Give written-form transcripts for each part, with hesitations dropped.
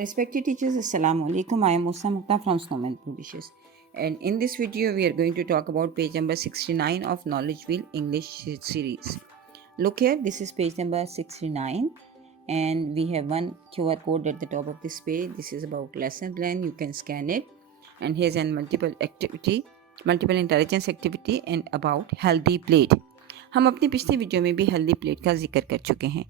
Respected teachers, Assalamu alaikum. I am Musa Mukta from Snowman Food Dishes. And in this video, we are going to talk about page number 69 of Knowledge Wheel English series. Look here, this is page number 69. And we have one QR code at the top of this page. This is about lesson plan. You can scan it. And here's an multiple intelligence activity and about healthy plate. हम अपनी पिछली video में भी healthy plate का जिक्र कर चुके हैं।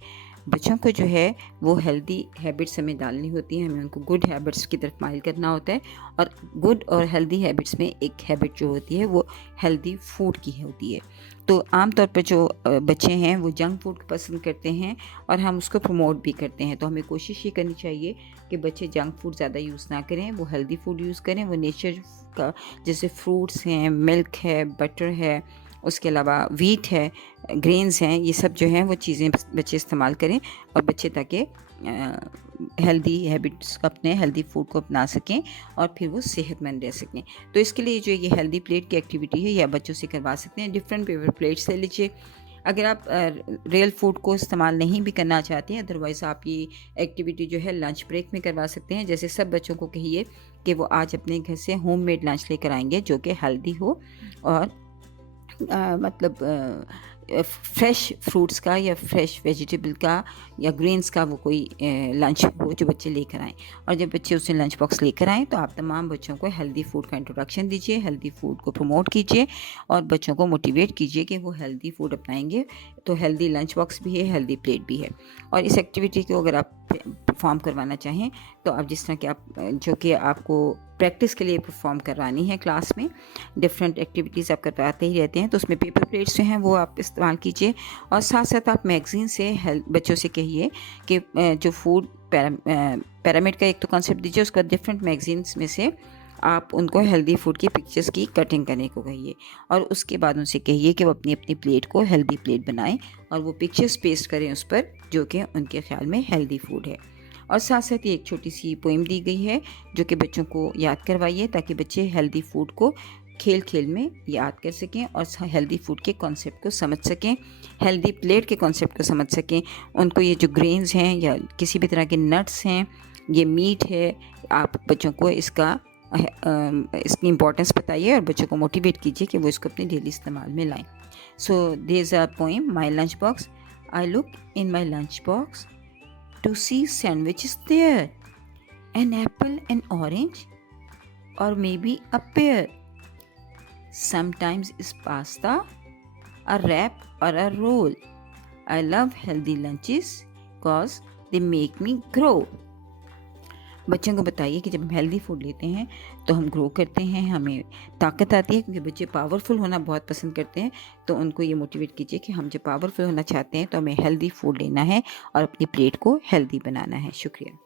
बच्चों को जो है वो हेल्दी हैबिट्स हमें डालनी होती है, हमें उनको गुड हैबिट्स की तरफ माइल करना होता है। और गुड और हेल्दी हैबिट्स में एक हैबिट जो होती है वो हेल्दी फूड की होती है। तो आमतौर पर जो बच्चे हैं वो जंक फूड पसंद करते हैं और हम उसको प्रमोट भी करते हैं। तो हमें कोशिश ये करनी चाहिए कि बच्चे जंक फूड ज़्यादा यूज़ ना करें, वो हेल्दी फूड यूज़ करें। वो नेचर का जैसे फ्रूट्स हैं, मिल्क है, बटर है, उसके अलावा वीट है, ग्रेन्स हैं, ये सब जो हैं वो चीज़ें बच्चे इस्तेमाल करें और बच्चे ताकि हेल्दी हैबिट्स अपने हेल्दी फूड को अपना सकें और फिर वो सेहतमंद रह सकें। तो इसके लिए जो ये हेल्दी प्लेट की एक्टिविटी है या बच्चों से करवा सकते हैं। डिफरेंट पेपर प्लेट्स ले लीजिए। अगर आप रियल फूड को इस्तेमाल नहीं भी करना चाहते हैं, अदरवाइज़ आप ये एक्टिविटी जो है लंच ब्रेक में करवा सकते हैं। जैसे सब बच्चों को कहिए कि वो आज अपने घर से होममेड लंच लेकर आएंगे जो कि हेल्दी हो और फ्रेश फ्रूट्स का या फ्रेश वेजिटेबल का या ग्रेन्स का वो कोई लंच हो जो बच्चे लेकर आएँ। और जब बच्चे उससे लंच बॉक्स लेकर आएँ तो आप तमाम बच्चों को हेल्दी फूड का इंट्रोडक्शन दीजिए, हेल्दी फूड को प्रमोट कीजिए और बच्चों को मोटिवेट कीजिए कि वो हेल्दी फूड अपनाएंगे। तो हेल्दी लंच बॉक्स भी है, हेल्दी प्लेट भी है। और इस एक्टिविटी को अगर आप परफॉर्म करवाना चाहें तो आप जिस तरह के आप जो कि आपको प्रैक्टिस के लिए परफॉर्म करवानी है क्लास में, डिफरेंट एक्टिविटीज़ आप करवाते ही रहते हैं, तो उसमें पेपर प्लेट्स जो हैं वो आप इस्तेमाल कीजिए। और साथ साथ आप मैगज़ीन से बच्चों से कहिए कि जो फूड पिरामिड का एक तो कॉन्सेप्ट दीजिए, उसका डिफरेंट मैगज़ीन्स में से आप उनको हेल्दी फूड की पिक्चर्स की कटिंग करने को कहिए। और उसके बाद उनसे कहिए कि वो अपनी अपनी प्लेट को हेल्दी प्लेट बनाएं और वो पिक्चर्स पेस्ट करें उस पर जो कि उनके ख्याल में हेल्दी फूड है। और साथ साथ ये एक छोटी सी पोइम दी गई है जो कि बच्चों को याद करवाइए ताकि बच्चे हेल्दी फूड को खेल खेल में याद कर सकें और हेल्दी फूड के कॉन्सेप्ट को समझ सकें, हेल्दी प्लेट के कॉन्सेप्ट को समझ सकें। उनको ये जो ग्रेन्स हैं या किसी भी तरह के नट्स हैं, ये मीट है, आप बच्चों को इसकी इम्पोर्टेंस बताइए और बच्चों को मोटिवेट कीजिए कि वो इसको अपने डेली इस्तेमाल में लाएं। So there is a poem, my lunch box. I look in my lunch box to see sandwiches there, an apple, an orange, or maybe a pear. Sometimes it's pasta, a wrap, or a roll. I love healthy lunches cause they make me grow. बच्चों को बताइए कि जब हम healthy food लेते हैं तो हम ग्रो करते हैं, हमें ताकत आती है, क्योंकि बच्चे पावरफुल होना बहुत पसंद करते हैं। तो उनको ये मोटिवेट कीजिए कि हम जब पावरफुल होना चाहते हैं तो हमें हेल्दी फूड लेना है और अपनी प्लेट को हेल्दी बनाना है। शुक्रिया।